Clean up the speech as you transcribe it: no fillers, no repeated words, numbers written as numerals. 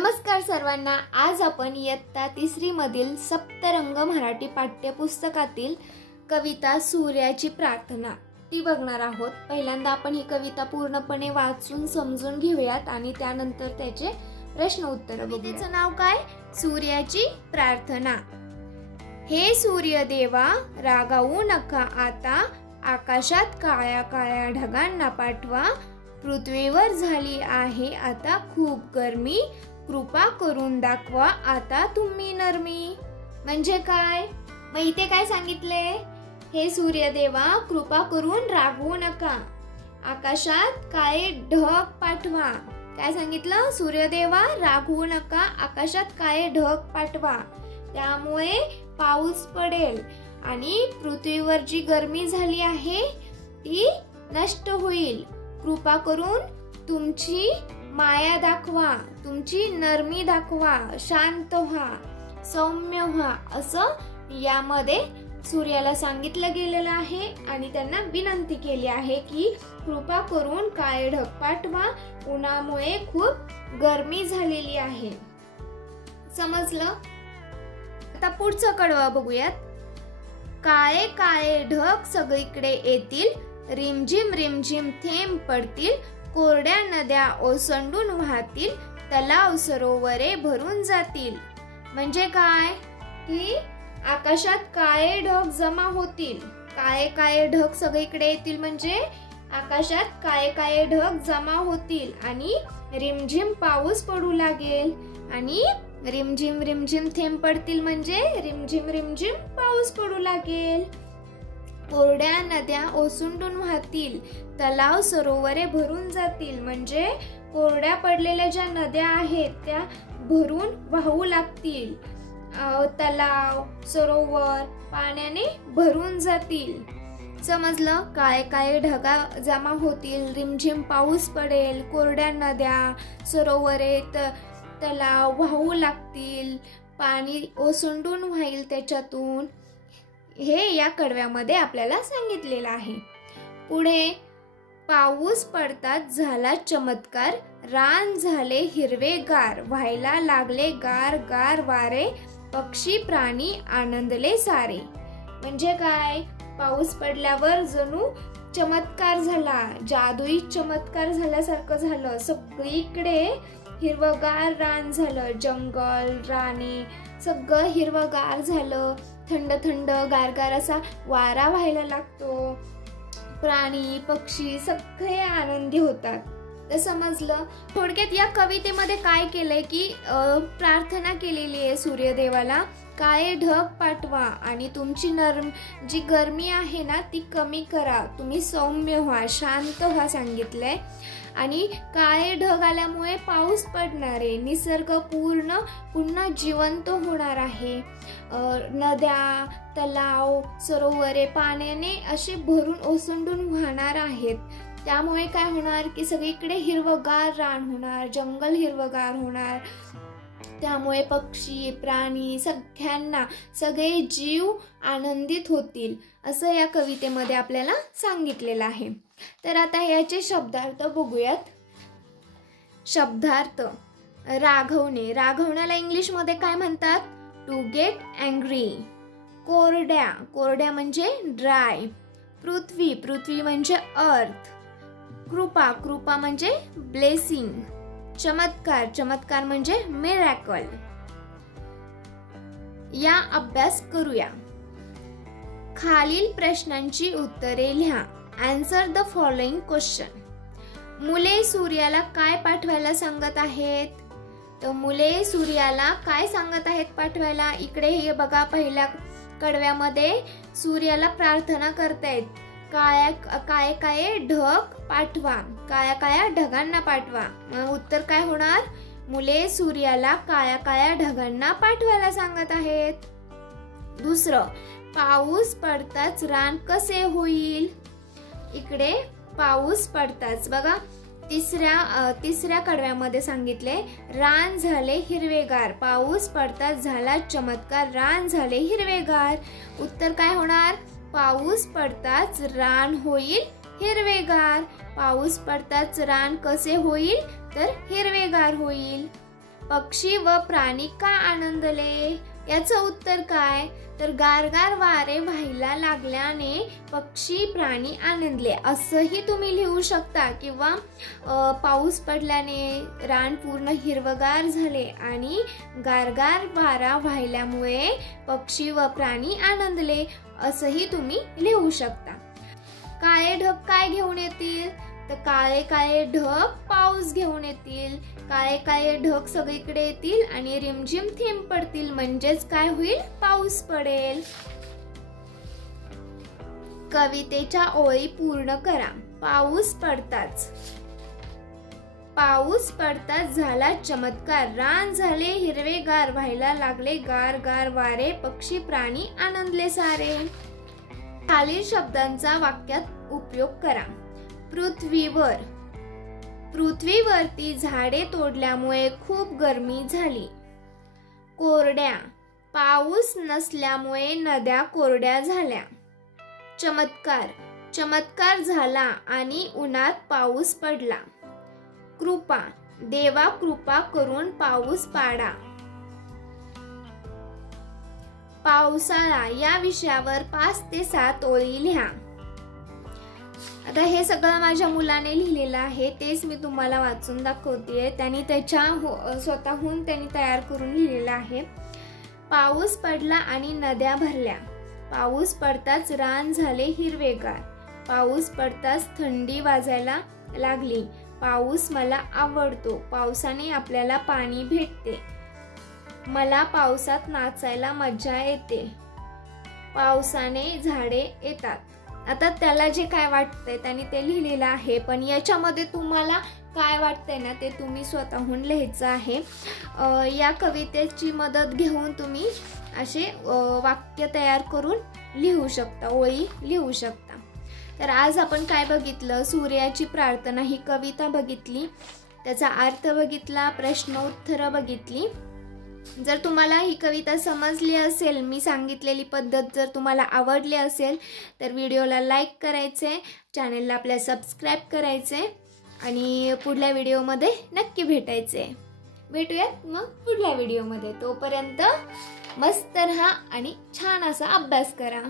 नमस्कार सर्वांना। आज आपण इयत्ता 3री मधील सप्तरंग मराठी पाठ्यपुस्तकातील कविता सूर्याची प्रार्थना ती बघणार आहोत। पहिल्यांदा आपण ही कविता पूर्णपणे वाचून समजून घेऊयात आणि त्यानंतर त्याचे प्रश्न उत्तर बघूया। त्याचं नाव काय? सूर्याची प्रार्थना। हे सूर्यदेवा, रागावू नका आता, आकाशात काळ्या काळ्या ढगांना पाठवा। पृथ्वीवर झाली आहे आता खूप गरमी, कृपा करून दाखवा आता तुम्ही नरमी। म्हणजे काय? मग इथे काय सांगितले? हे सूर्यदेवा, कृपा करून रागवू नका, आकाशात काळे ढग पाठवा। काय सांगितलं? सूर्यदेवा, रागवू नका, आकाशात काळे ढग पाठवा, त्यामुळे पाऊस पडेल आणि पृथ्वीवर जी गरमी झाली आहे ती नष्ट होईल। कृपा करून तुमची माया दाखवा, तुमची नरमी दाखवा, शांत व्हा, सौम्य व्हा, असं यामध्ये सूर्याला सांगितलं गेलेलं आहे आणि त्यांना विनंती केली आहे की कृपा करून काळे ढग पाठवा, उन्हामुळे खूप गरमी झालेली आहे। समजलं? आता पुढचं कडवं बघूयात। काळे काळे ढग सगळीकडे येतील, रिमझिम रिमझिम थेंब पडतील, कोरड्या नद्या ओसंडून वाहतील, तलाव सरोवरे भरून जातील। म्हणजे काय? की आकाशात काळे ढग जमा होतील, काळे काळे ढग सगळीकडे येतील, म्हणजे आकाशात काळे काळे ढग जमा होतील आणि रिमझिम पाऊस पडू लागेल आणि रिमझिम रिमझिम थेंब पडतील, म्हणजे रिमझिम रिमझिम पाऊस पडू लागेल। कोरड्या नद्या ओसंडून वाहतील, तलाव सरोवरे भरून जातील, म्हणजे कोरड्या पडलेल्या ज्या नद्या आहेत त्या भरून वाहू लागतील, तलाव सरोवर पाण्याने भरून जातील। समजलं? काळे काळे ढगा जमा होतील, रिमझिम पाऊस पडेल, कोरड्या नद्या सरोवरे तलाव वाहू लागतील, पाणी ओसंडून वाहील त्याच्यातून, हे या कडव्यामध्ये आपल्याला सांगितलेलं आहे। पुढे, पाऊस पडताच झाला चमत्कार, रान झाले हिरवेगार, व्हायला लागले गार गार वारे, पक्षी प्राणी आनंदले सारे। म्हणजे काय? पाऊस पडल्यावर जणू चमत्कार झाला, जादुई चमत्कार झाल्यासारखं झालं, सगळीकडे हिरवगार रान झालं, जंगल राने सगळं हिरवगार झालं, थंड थंड गारगार असा वारा व्हायला लागतो, प्राणी पक्षी सगळे आनंदी होतात। तर समजलं? थोडक्यात या कवितेमध्ये काय केलंय की प्रार्थना केलेली आहे सूर्यदेवाला, काळे ढग पाठवा आणि तुमची जी गरमी आहे ना ती कमी करा, तुम्ही सौम्य व्हा, शांत व्हा सांगितलंय। आणि काळे ढग आल्यामुळे पाऊस पडणार आहे, निसर्ग पुन्हा जिवंत होणार आहे, नद्या तलाव सरोवरे पाण्याने असे भरून ओसंडून वाहणार आहेत, त्यामुळे काय होणार की सगळीकडे हिरवगार रान होणार, जंगल हिरवगार होणार, त्यामुळे पक्षी प्राणी सगळे जीव आनंदित होतील, असं या कवितेमध्ये आपल्याला सांगितलेलं आहे। तर आता याचे शब्दार्थ बघूयात। शब्दार्थ: रागवणे, रागवण्याला इंग्लिश मध्ये काय म्हणतात? To get angry. कोरड्या, कोरड्या म्हणजे ड्राय। पृथ्वी, पृथ्वी म्हणजे अर्थ। कृपा, कृपा म्हणजे ब्लेसिंग। चमत्कार, चमत्कार म्हणजे मिरॅकल। या अभ्यास करूया। खालील प्रश्नांची उत्तरे लिहा। Answer the following question. मुले सूर्याला काय पाठवायला सांगत आहेत? तर मुले सूर्याला काय सांगत आहेत पाठवायला? इकडे हे बघा, पहिल्या कडव्यामध्ये सूर्याला प्रार्थना करतायत, काळे काळे ढग पाठवा, काळ्या काळ्या ढगांना पाठवा। मग उत्तर काय होणार? मुले सूर्याला काळ्या काळ्या ढगांना पाठवायला सांगत आहेत। दुसरं, पाऊस पडताच रान कसे होईल? इकडे पाऊस पडताच बघा, तिसऱ्या कडव्यामध्ये सांगितले, रान झाले हिरवेगार, पाऊस पडताच झाला चमत्कार, रान झाले हिरवेगार। उत्तर काय होणार? पाऊस पडताच रान होईल हिरवेगार। पाऊस पडताच रान कसे होईल? तर हिरवेगार होईल। पक्षी व प्राणी का आनंदले? याचं उत्तर काय? तर गारगार वारे व्हायला लागल्याने पक्षी प्राणी आनंदले असंही तुम्ही लिहू शकता, किंवा पाऊस पडल्याने रान पूर्ण हिरवगार झाले आणि गारगार वारा व्हायल्यामुळे पक्षी व प्राणी आनंदले असंही तुम्ही लिहू शकता. काळे ढग काय घेऊन येतील? तर काळे काळे ढग पाऊस घेऊन येतील. काळे काळे ढग सगळीकडे येतील आणि रिमझिम थेंब पडतील, म्हणजेच काय होईल? पाऊस पडेल. कवितेच्या ओळी पूर्ण करा. पाऊस पडताच झाला चमत्कार, रान झाले हिरवेगार, व्हायला लागले गार गार वारे, पक्षी प्राणी आनंदले सारे. खालील शब्दांचा वाक्यात उपयोग करा. पृथ्वीवरती झाडे तोडल्यामुळे खूप गरमी झाली. कोरड्या, पाऊस नसल्यामुळे नद्या कोरड्या झाल्या. चमत्कार झाला आणि उन्हात पाऊस पडला. कृपा, देवा कृपा करून पाऊस पाडा. पावसाळा या विषयावर 5 ते 7 ओळी लिहा. आता हे सगळं माझ्या मुलाने लिहिलेलं आहे, तेच मी तुम्हाला वाचून दाखवतेय. त्यांनी स्वतःहून तयार करून लिहिलेलं आहे. पाऊस पडला आणि नद्या भरल्या. पाऊस पडताच रान झाले हिरवेगार. पाऊस पडताच थंडी वाजायला लागली. पाऊस मला आवडतो. पावसाने आपल्याला पाणी भेटते. मला पावसात नाचायला मजा येते. पावसाने झाडे येतात. आता त्याला जे काय वाटतंय त्याने ते लिहिलेलं आहे, पण याच्यामध्ये तुम्हाला काय वाटतंय ना ते तुम्ही स्वतःहून लिहायचं आहे. या कवितेची मदत घेऊन तुम्ही असे वाक्य तयार करून लिहू शकता, ओळी लिहू शकता. तर आज आपण काय बघितलं? सूर्याची प्रार्थना ही कविता बघितली, त्याचा अर्थ बघितला, प्रश्न उत्तर बघितली. जर तुम्हाला ही कविता समजली असेल, मी सांगितलेली पद्धत जर तुम्हाला आवडली असेल तर व्हिडिओला लाईक करायचे, चॅनलला आपल्या सबस्क्राईब करायचे आणि पुढल्या व्हिडिओमध्ये नक्की भेटूयात मग पुढल्या व्हिडिओमध्ये. तोपर्यंत मस्त राहा आणि छान असा अभ्यास करा.